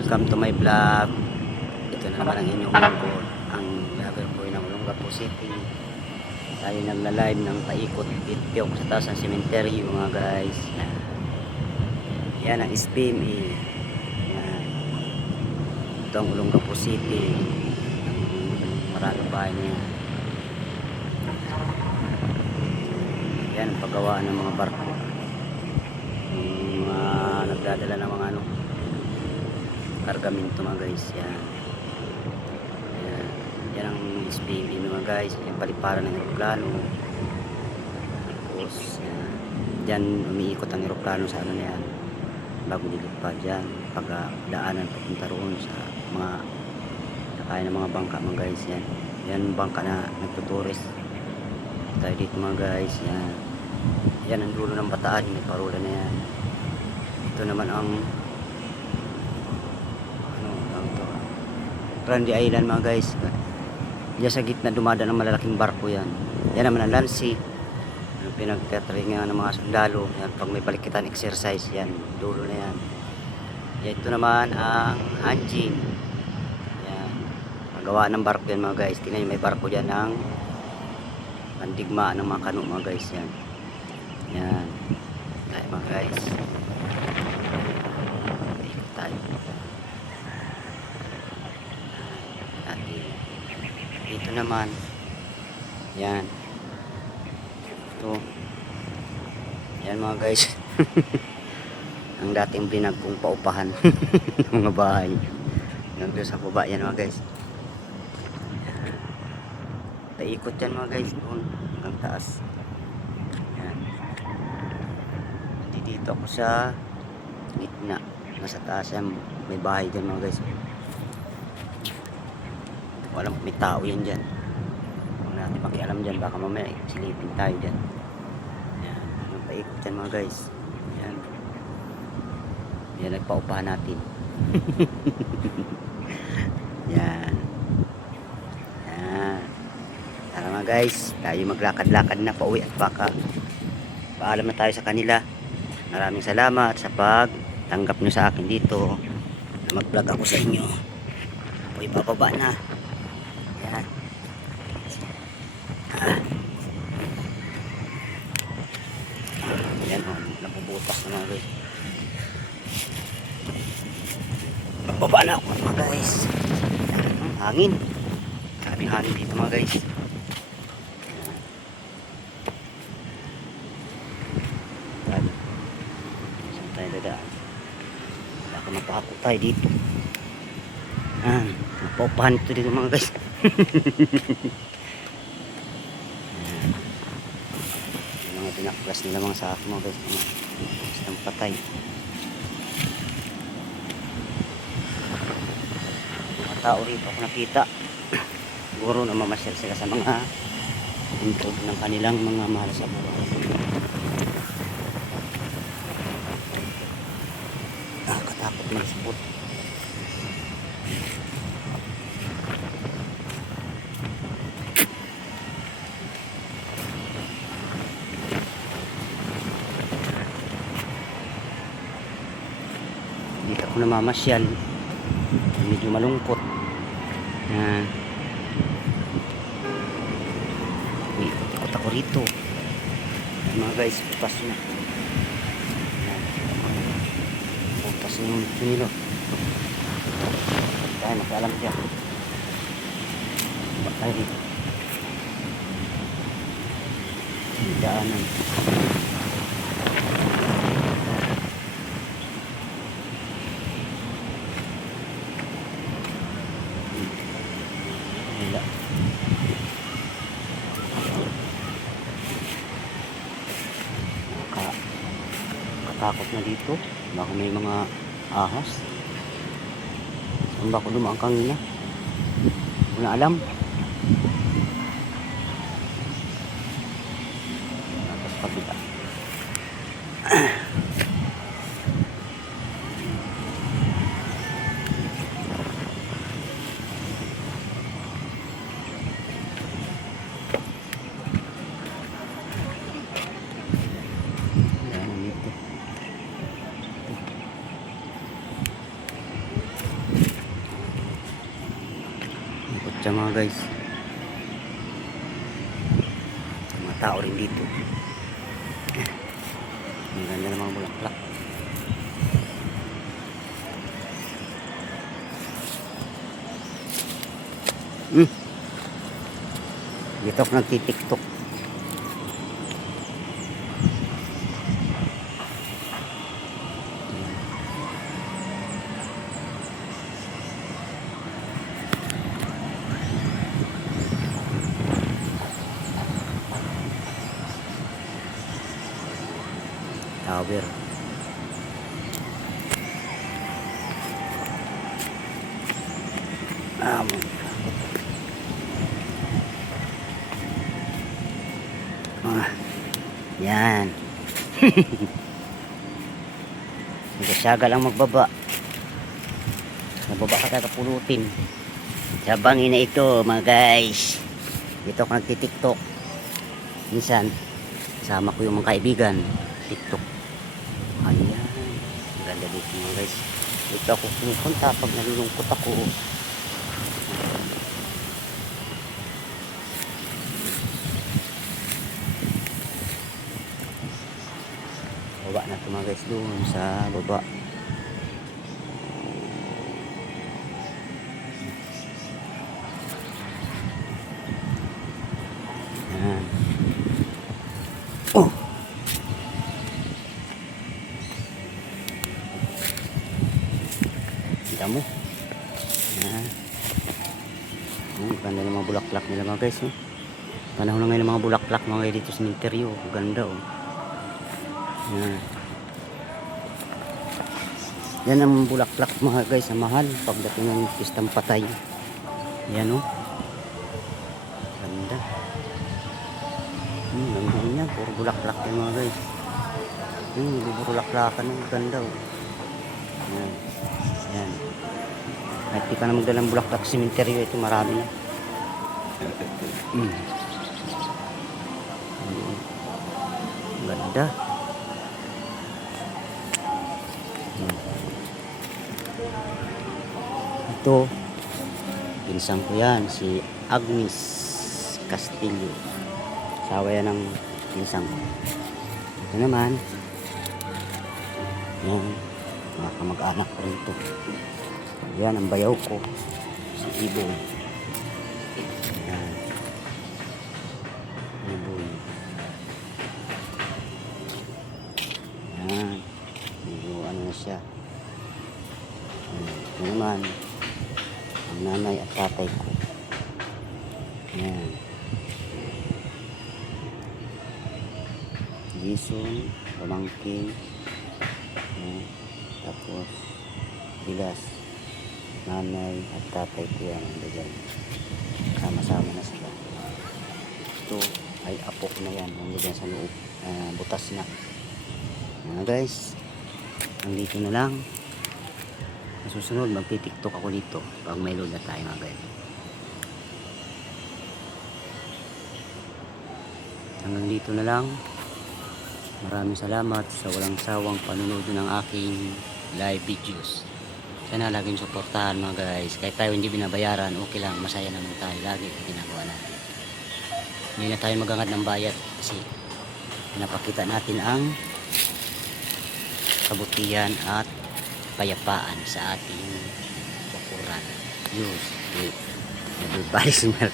Welcome to my vlog. Ito na naman ang inyong lingkod, ang vlogger ko ng Olongapo City. Tayo nagla-live ng paikot bitpiyok sa taas ng sementeryo mga guys. Yan ang SPME. Yan. Ito ang Olongapo City. Maraming bahay niya. Yan ang paggawaan ng mga barko. Yung mga nagdadala ng mga kargamento mga guys. Yan. Yan ang SPME mga guys. Yung paliparan ng aeroplano. Tapos yan umiikot ang aeroplano sa ano na yan bago nilipad dyan pagdaanan papunta roon sa mga nakaya ng mga bangka mga guys. Yan bangka na nagtuturist tayo dito mga guys. Yan ang dulo ng Bataan, may parola na yan. Ito naman ang Grande Island mga guys. Diyan sa gitna dumadaan ng malalaking barko yan. Yan naman ang Lansi. Pinagtetringan ng mga sundalo. Yan, pag may balikitan exercise yan. Dulo na yan. Yan, ito naman ang Hanjin. Yan. Magawa ng barko yan mga guys. Tingnan nyo may barko dyan ng pandigma ng mga kano mga guys. Yan. Yan. Tayo mga guys. Tayo. Dito naman yan ito yan mga guys ang dating binag kong paupahan ng mga bahay nandun sa baba yan mga guys. Paikot yan mga guys doon hanggang taas. Yan. Dito ako sa gitna nasa taas yan may bahay dyan mga guys. Walang may tao yan dyan. Huwag natin makialam dyan. Baka mamaya silipin tayo dyan. Yan. Paikot dyan mga guys. Yan. Yan nagpaupahan natin. Yan. Yan. Tara mga guys. Tayo maglakad-lakad na pauwi at baka paalam na tayo sa kanila. Maraming salamat sa pagtanggap nyo sa akin dito. Mag-vlog ako sa inyo. Apoy bababa na. Yan. Yan o, napubutas na mga guys. Bababa na ako mga guys. Yan, hangin. Maraming hangin dito mga guys. Yan. Saan tayo dadaan? Wala ka mapahako tayo dito. Yan. Napaupahan ito dito mga guys. Yung mga pinaklas nila mga sako mga guys, isang patay. Mga tao rito ako nakita, siguro na mamasyal sila sa mga intro ng kanilang mga mahal sa buhay. Nakakatakot mag-spot. Dito ako namamasyal, medyo malungkot. Yan. Ikot ako rito. Yan mga guys, putas na. Yan. Putas na yung tunilo. Tayo, makaalam siya. Ba't tayo dito? Daanan. Katakot na dito. Baka may mga ahas. Saan ba ako dumaan kanina? Hindi na alam. Tapos pagkita. Diyan mga guys. Mga tao rin dito. Ang ganda ng mga bulaklak. Dito ako nagtitiktok. Tower. Yan. Nagsiyaga lang magbaba. Nababa ka tayo kapulutin. Sa bangin na ito mga guys. Dito ako nagtitiktok. Minsan, sama ko yung mga kaibigan. TikTok. Ayan. Ang ganda dito mga guys. Dito ako pupunta pag nalulungkot ako. Baba na ito mga guys doon sa baba. Ayan. Oh! Kita mo? Ayan. Ganda ng mga bulaklak nila mga guys. Oh. Panahon na ngayon ng mga bulaklak mga guys dito sa Minteryo. Ganda oh. Yan. Yan ang bulaklak mga guys na mahal pagdating ng pistang patay. Yan o. Ganda. Ganda niya. Puro bulaklak yan mga guys. Bubulaklakan. Ganda o. Yan. Yan. Kahit di ka na magdalang bulaklak sa sementeryo, ito marami na. Ganda. Ito, pinsang ko yan, si Agnes Castillo. Sawa yan ng pinsang ko. Ito naman, yan, mga kamag-anak ko rin ito. Yan, ang bayaw ko, si Ibon. Yan, Ibon. Yan, medyo ano na siya. Ito naman, ang nanay at tatay ko. Yan. Jason, pamangkin. Yan. Tapos, bilas. Nanay at tatay ko yan. Sama-sama na sila. Ito ay apok na yan. Nandiyan sa loob. Butas na. Yan guys. Nandito na lang. Susunod, magti-tiktok ako dito pag may load na tayo mga guys. Hanggang dito na lang. Maraming salamat sa walang sawang panunood ng aking live videos. Sana laging suportahan mga guys. Kahit tayo hindi binabayaran, okay lang. Masaya naman tayo lagi sa ginagawa natin. Hindi na tayo magangad ng bayad kasi napakita natin ang kabutihan at payapaan sa ating bakuran. Use. Everybody's milk.